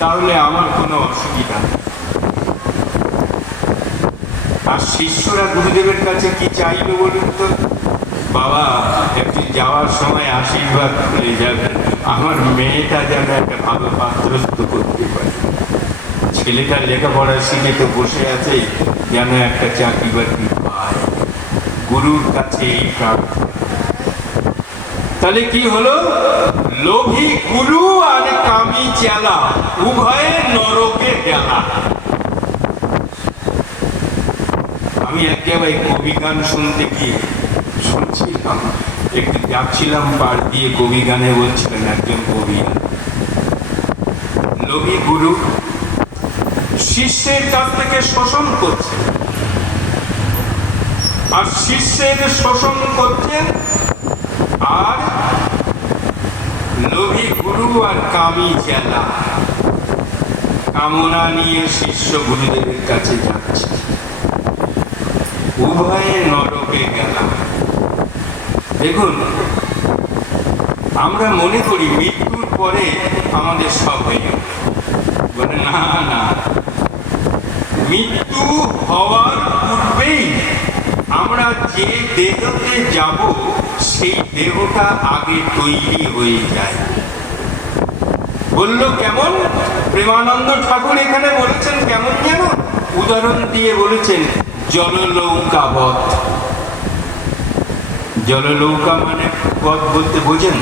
তাহলে আমার কোনো অসুবিধা আর শিষ্যরা গুরুদেবের কাছে কি চাইবে বলুন তো? বাবা একটু যাওয়ার সময় আশীর্বাদ করে যাবে। আমার মেয়েটা যেন একটা ভালো পাত্রস্থ করতে পারে। ছেলেটা লেখাপড়া শিখে তো বসে আছে, যেন একটা চাকরি বাকরি পায়। গুরুর কাছে এই প্রার্থনা। তাহলে কি হলো? লোভী গুরু আর কামি চেলা, উভয়ে নরকে গেলা আমি এক জায়গায় কবি গান শুনতে গিয়ে শুনছিলাম, একটু যাচ্ছিলাম পার দিয়ে কবি গানে বলছিলেন একজন কবি। লোভী গুরু শিষ্যের কাছ থেকে শোষণ করছে। আর শিষ্যের শোষণ করছেন আর লোভী গুরু আর কামি চেলা কামনা নিয়ে শিষ্য গুরুদেবের কাছে যাচ্ছে। উভয়ে নরকে গেলাম। দেখুন, আমরা মনে করি মৃত্যুর পরে আমাদের সব হয়ে বলে, না না। মৃত্যু হওয়ার আমরা যে দেহতে যাব, সেই দেহটা আগে তৈরি হয়ে যায়। বলল, কেমন? প্রেমানন্দ ঠাকুর এখানে বলেছেন, কেমন যেন উদাহরণ দিয়ে বলেছেন জলনৌকাবধ জলনৌকা মানে পথ বলতে বোঝেন?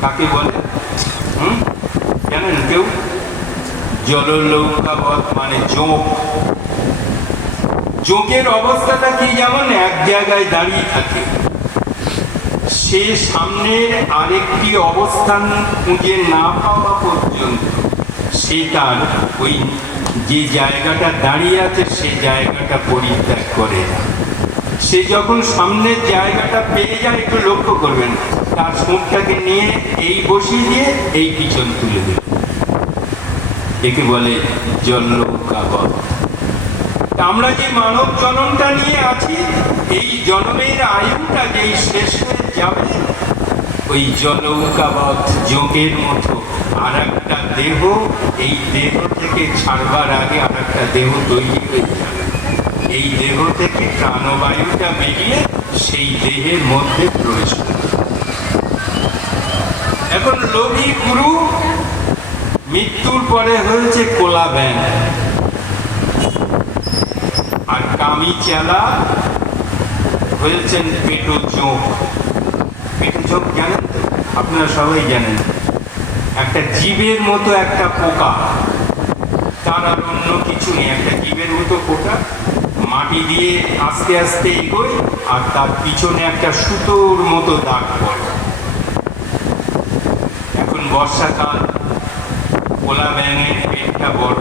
কাকে বলে? হুম? জানেন কেউ? জলনৌকাবধ মানে জোঁক জোঁকের অবস্থাটা কি যেমন? এক জায়গায় দাঁড়িয়ে থাকে। সে সামনের আরেকটি অবস্থান খুঁজে না পাওয়া পর্যন্ত সে তার ওই যে জায়গাটা দাঁড়িয়ে আছে, সে জায়গাটা পরিত্যাগ করে সে যখন সামনের জায়গাটা পেয়ে যায়, একটু লক্ষ্য করবেন, তার সুখটাকে নিয়ে এই বসিয়ে দিয়ে এই পিছন তুলে দেবে। একে বলে জল্লৌকাবধ তা আমরা যে মানব জনমটা নিয়ে আছি, এই জন্মের আয়ুটা যেই শেষ হয়ে যাবে, ওই জলৌকাবধ যোগের মতো আর একটা দেহ, এই দেহ থেকে ছাড়বার আগে আর একটা দেহ তৈরি হয়ে যাবে। এই দেহ থেকে প্রাণবায়ুটা বেরিয়ে সেই দেহের মধ্যে প্রবেশ এখন লোভী গুরু মৃত্যুর পরে হয়েছে কোলা ব্যাং আর কামি চেলা হয়েছেন পেটো চোখ। পেটো চোখ জানেন তো? আপনারা সবাই জানেন। একটা জীবের মতো একটা পোকা। তার আর অন্য কিছু নেই। একটা জীবের মতো পোকা। মাটি দিয়ে আস্তে আস্তে এগোয় আর তার পিছনে একটা সুতোর মতো দাগ পড়ে। এখন বর্ষাকাল। কোলা ব্যাঙের পেটটা বড়।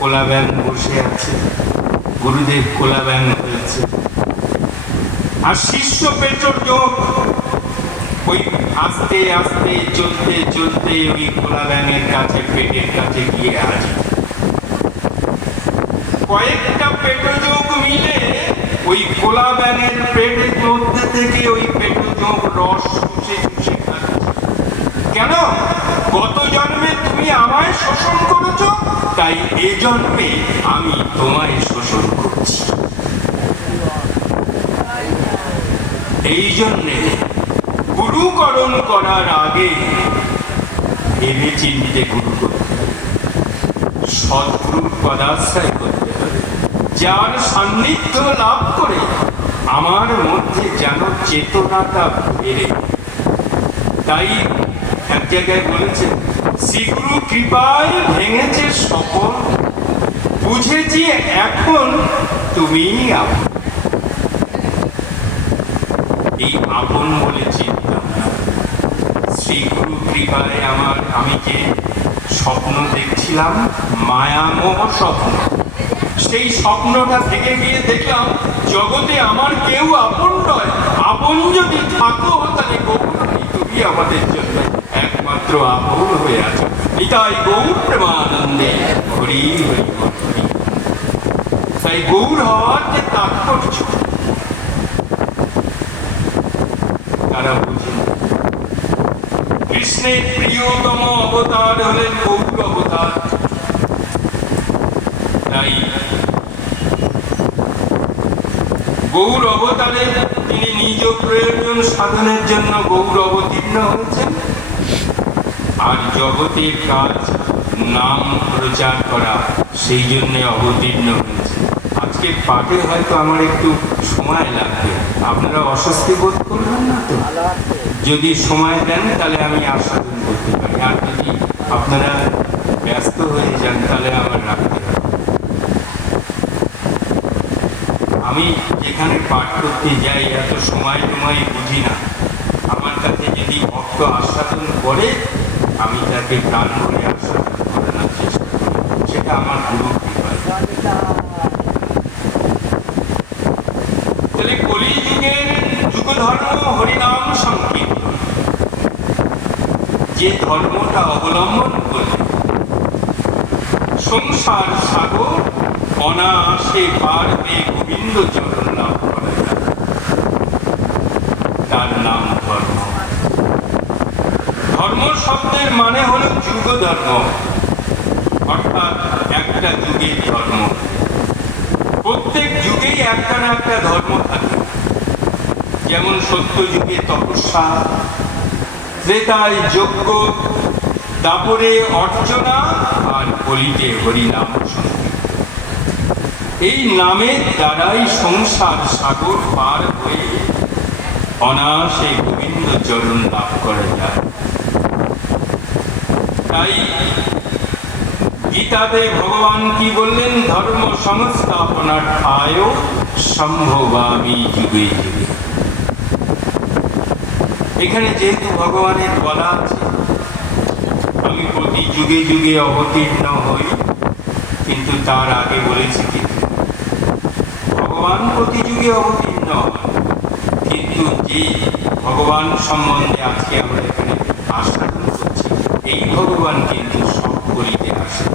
কোলা ব্যাঙ বসে আছে। গুরুদেব কোলা ব্যাঙ হয়েছে আর শিষ্য পেটর যোগ, ওই আস্তে আস্তে, চলতে চলতে ওই কোলা ব্যাঙের কাছে, পেটের কাছে গিয়ে আছে কয়েকটা পেটযোগ মিলে ওই কোলা ব্যাঙের পেটের মধ্যে থেকে ওই পেটযোগ রস চুষে চুষে কেন? গত জন্মে তুমি আমায় শোষণ করেছ? তাই এ জন্মে আমি তোমায় শোষণ করছি। এই জন্যে গুরুকরণ করার আগে ভেবে চিনতে গুরু করতে হবে। সদ্গুরুর পদাশ্রয় করতে হবে। যার সান্নিধ্য লাভ করে আমার মধ্যে যেন চেতনাটা বেড়ে তাই এক জায়গায় বলেছে শ্রীগুরু কৃপায় ভেঙেছে সকল বুঝেছি এখন তুমি আপন এই আপন বলে চিনতাম শ্রীগুরু কৃপায় আমার, আমি যে স্বপ্ন দেখছিলাম, মায়ামোহ স্বপ্ন। সেই স্বপ্নটা থেকে গিয়ে দেখলাম, জগতে আমার কেউ আপন নয়। আপন যদি থাকো তাহলে গৌরী তুমি আমাদের জন্য পুত্র আপন হয়ে আছে নিতাই গৌর প্রেমানন্দে হরি হরি তাই গৌর হওয়ার যে তাৎপর্য তারা প্রিয়তম অবতার হলেন গৌর অবতার তাই তিনি নিজ প্রয়োজন সাধনের জন্য গৌর অবতীর্ণ হয়েছেন আর জগতের কাজ নাম প্রচার করা সেই জন্য অবতীর্ণ হয়েছে। আজকে পাঠে হয়তো আমার একটু সময় লাগবে। আপনারা অস্বস্তি বোধ করবেন না তো? যদি সময় দেন, তাহলে আমি আস্বাদন করতে পারি। আর যদি আপনারা ব্যস্ত হয়ে যান, তাহলে আমার রাখতে আমি যেখানে পাঠ করতে যাই, এত সময় টময় বুঝি না। আমার কাছে যদি ভক্ত আস্বাদন করে আমি তাকে প্রাণ করে করানোর চেষ্টা করি সেটা আমার গুরু তাহলে কলিযুগের যুগ ধর্ম হরিনাম সংকীর্তন। যে ধর্মটা অবলম্বন করলে সংসার সাগর, অনায়াসে পারবে গোবিন্দ চরণ লাভ করা যায় তার নাম ধর্ম ধর্ম শব্দের মানে হলো যুগ ধর্ম, অর্থাৎ একটা যুগের ধর্ম। প্রত্যেক যুগেই একটা না একটা ধর্ম থাকে। যেমন সত্য যুগে তপস্যা, ত্রেতায় যজ্ঞ, দাপরে অর্চনা আর কলিতে হরিনাম। এই নামের দ্বারাই সংসার সাগর পার হয়ে অনায়াসে গোবিন্দ চরণ লাভ করা যায়। তাই গীতাতে ভগবান কি বললেন? ধর্ম সংস্থাপনার ঠায় সম্ভবামি যুগে যুগে। এখানে যেহেতু ভগবানের বলা আছে, আমি প্রতি যুগে যুগে অবতীর্ণ হই, কিন্তু তার আগে বলেছি কিন্তু ভগবান প্রতি যুগে অবতীর্ণ কিন্তু যে ভগবান সম্বন্ধে আজকে আমরা এখানে আস্বাদন করছি এই ভগবান কিন্তু সব করিতে আসেন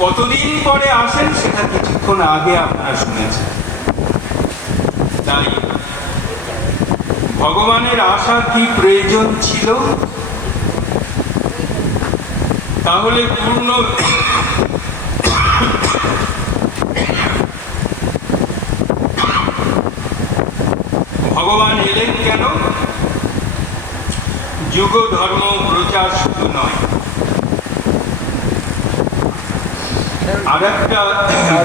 কতদিন পরে আসেন সেটা কিছুক্ষণ আগে আপনারা শুনেছেন। তাই ভগবানের আসার কি প্রয়োজন ছিল? তাহলে পূর্ণ ভগবান এলেন কেন? যুগ ধর্ম প্রচার শুধু নয়। আর একটা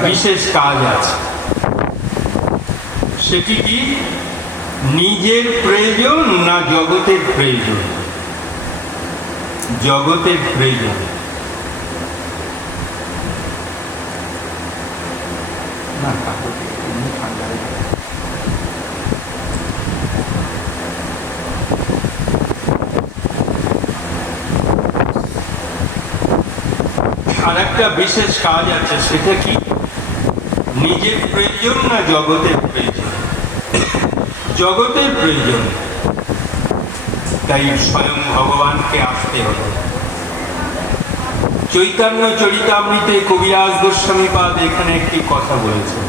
বিশেষ কাজ আছে। সেটি কি? নিজের প্রয়োজন না জগতের প্রয়োজন? জগতের প্রয়োজন না কাপড় এমনি ঠান্ডা হয়ে যাবে। আর একটা বিশেষ কাজ আছে, সেটা কি? নিজের প্রয়োজন না জগতের প্রয়োজন? জগতের প্রয়োজন। তাই স্বয়ং ভগবানকে আসতে হবে। চৈতন্য চরিতামৃতে কবিরাজ গোস্বামী পাদ এখানে একটি কথা বলেছে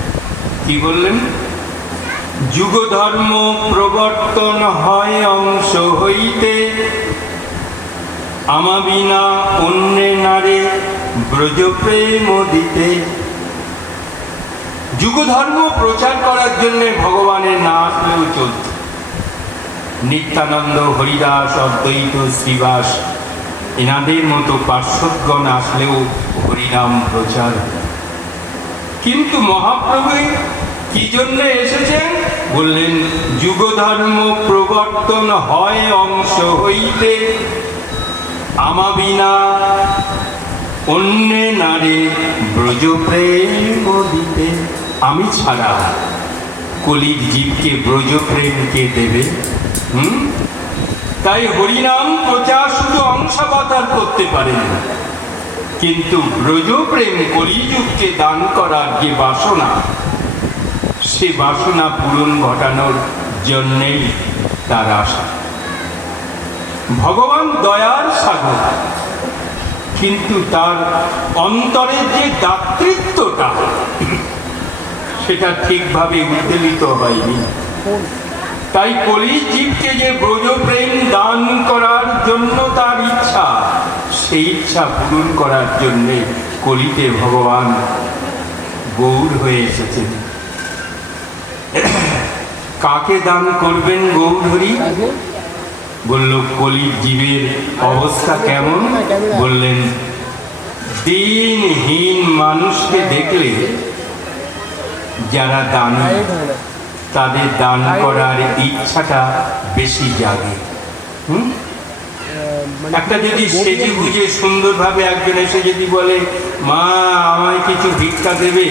কি বললেন? যুগ ধর্ম প্রবর্তন হয় অংশ হইতে আমাবিনা অন্যে নারে ব্রজ প্রেম দিতে। যুগ ধর্ম প্রচার করার জন্য ভগবানের না আসলেও চলত নিত্যানন্দ হরিদাস অদ্বৈত শ্রীবাস, এনাদের মতো পার্শ্বদগণ আসলেও হরিনাম প্রচার। কিন্তু মহাপ্রভু কি জন্য এসেছেন? বললেন যুগ ধর্ম প্রবর্তন হয় অংশ হইতে। আমা বিনা অন্যে নারে ব্রজ প্রেম দিতে আমি ছাড়া কলির জীবকে ব্রজ প্রেম কে দেবে? হুম? তাই হরিনাম প্রচার শুধু অংশাবতার করতে পারেন কিন্তু ব্রজ প্রেম কলিযুগকে দান করার যে বাসনা, সে বাসনা পূরণ ঘটানোর জন্যেই তার আশা। ভগবান দয়ার সাগর কিন্তু তার অন্তরের যে দাতৃত্বটা, সেটা ঠিকভাবে উদ্বেলিত হয়নি। তাই কলি জীবকে যে ব্রজ প্রেম দান করার জন্য তার ইচ্ছা, সেই ইচ্ছা পূরণ করার জন্যে কলিতে ভগবান গৌর হয়ে এসেছেন। কাকে দান করবেন গৌরহরি? বলল, কলির জীবের অবস্থা কেমন? বললেন, দিনহীন মানুষকে দেখলে যারা দানি তাদের দান করার ইচ্ছাটা বেশি জাগে। হুম? একটা যদি সেজে বুঝে সুন্দরভাবে একজন এসে যদি বলে মা আমায় কিছু ভিক্ষা দেবে?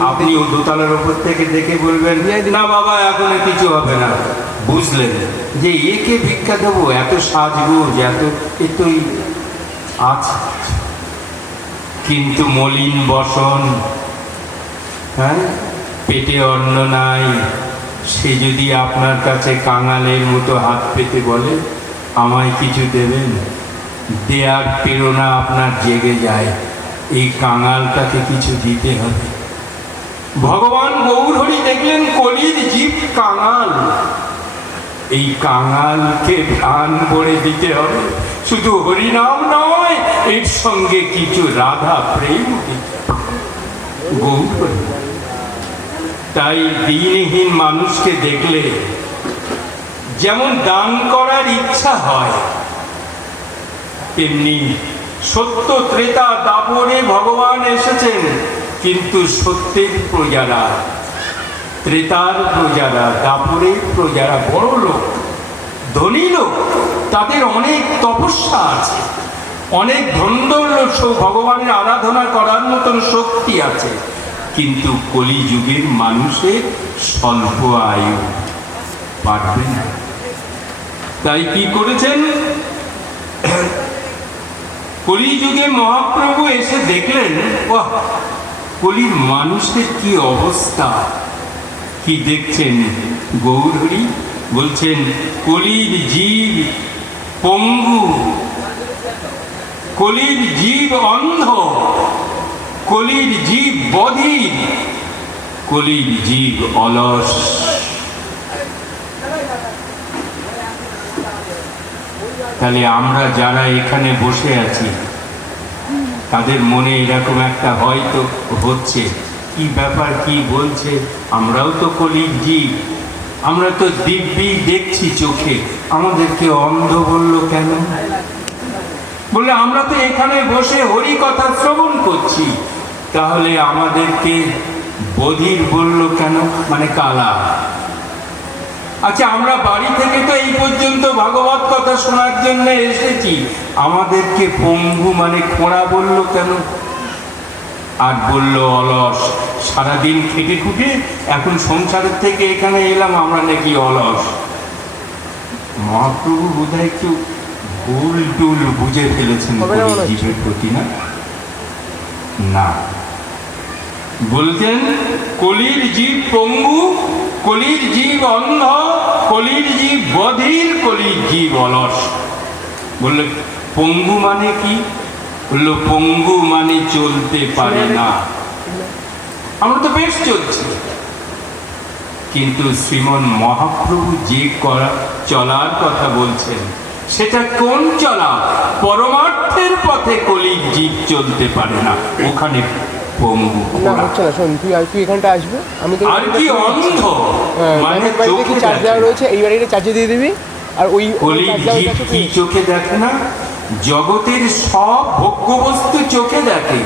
আপনি ও দোতলার ওপর থেকে দেখে বলবেন না বাবা এখন কিছু হবে না। বুঝলেন যে একে ভিক্ষা দেবো এত সাজগোজ এত এতই আছে। কিন্তু মলিন বসন হ্যাঁ? পেটে অন্ন নাই সে যদি আপনার কাছে কাঙালের মতো হাত পেতে বলে আমায় কিছু দেবেন? দেয়ার প্রেরণা আপনার জেগে যায়। এই কাঙালটাকে কিছু দিতে হবে। ভগবান গৌরহরি দেখলেন কলির জীব কাঙাল। এই কাঙালকে প্রাণ করে দিতে হবে। শুধু হরিনাম নয়, এর সঙ্গে কিছু রাধা প্রেম গৌরহরি। তাই দিনহীন মানুষকে দেখলে যেমন দান করার ইচ্ছা হয়, তেমনি সত্য ত্রেতা দাপরে ভগবান এসেছেন, কিন্তু সত্যের প্রজারা, ত্রেতার প্রজারা, দাপরের প্রজারা বড় লোক, ধনী লোক, তাদের অনেক তপস্যা আছে, অনেক ধন্দর্য ভগবানের আরাধনা করার মতন শক্তি আছে, কিন্তু কলিযুগের মানুষের স্বল্প আয়ু। পারবে না তাই কি করেছেন? কলিযুগে মহাপ্রভু এসে দেখলেন বাহ কলির মানুষের কি অবস্থা? কি দেখছেন গৌরহরি? বলছেন, কলির জীব পঙ্গু, কলির জীব অন্ধ, কলির জীব বধির, কলির জীব অলস। তাহলে আমরা যারা এখানে বসে আছি, তাদের মনে এরকম একটা হয়তো হচ্ছে। কি ব্যাপার, কি বলছে? আমরাও তো কলির জীব আমরা তো দিব্যি দেখছি চোখে। আমাদেরকে অন্ধ বলল কেন? বললে, আমরা তো এখানে বসে হরি কথা শ্রবণ করছি। তাহলে আমাদেরকে বধির বলল কেন? মানে কালা। আচ্ছা আমরা বাড়ি থেকে তো এই পর্যন্ত ভাগবত কথা শোনার জন্য এসেছি। আমাদেরকে পঙ্গু মানে খোঁড়া বলল কেন? আর বলল অলস সারাদিন খেটে খুঁটে এখন সংসারের থেকে এখানে এলাম আমরা নাকি অলস। মহাপ্রভু বোধহয় একটু ভুল টুল বুঝে ফেলেছেন জীবের প্রতি না? না। বলছেন কলির জীব পঙ্গু কলির জীব অন্ধ, কলির জীব বধির, কলির জীব অলস। বললে, পঙ্গু মানে কি? বলল, পঙ্গু মানে চলতে পারে না। আমরা তো বেশ চলছি। কিন্তু শ্রীমন মহাপ্রভু যে করা, চলার কথা বলছেন, সেটা কোন চলা? পরমার্থের পথে কলির জীব চলতে পারে না। ওখানে না। হচ্ছে না শোন তুই আর তুই এখানটা আসবে আমি তো আর কি অন্ধ? মানে মানে বাড়িতে কি চার্জ দেওয়া রয়েছে? এই বাড়িটা চার্জে দিয়ে দিবি? আর ওই কি চোখে দেখে না? জগতের সব ভোগ্য বস্তু চোখে দেখে।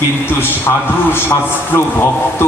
কিন্তু সাধু শাস্ত্র ভক্ত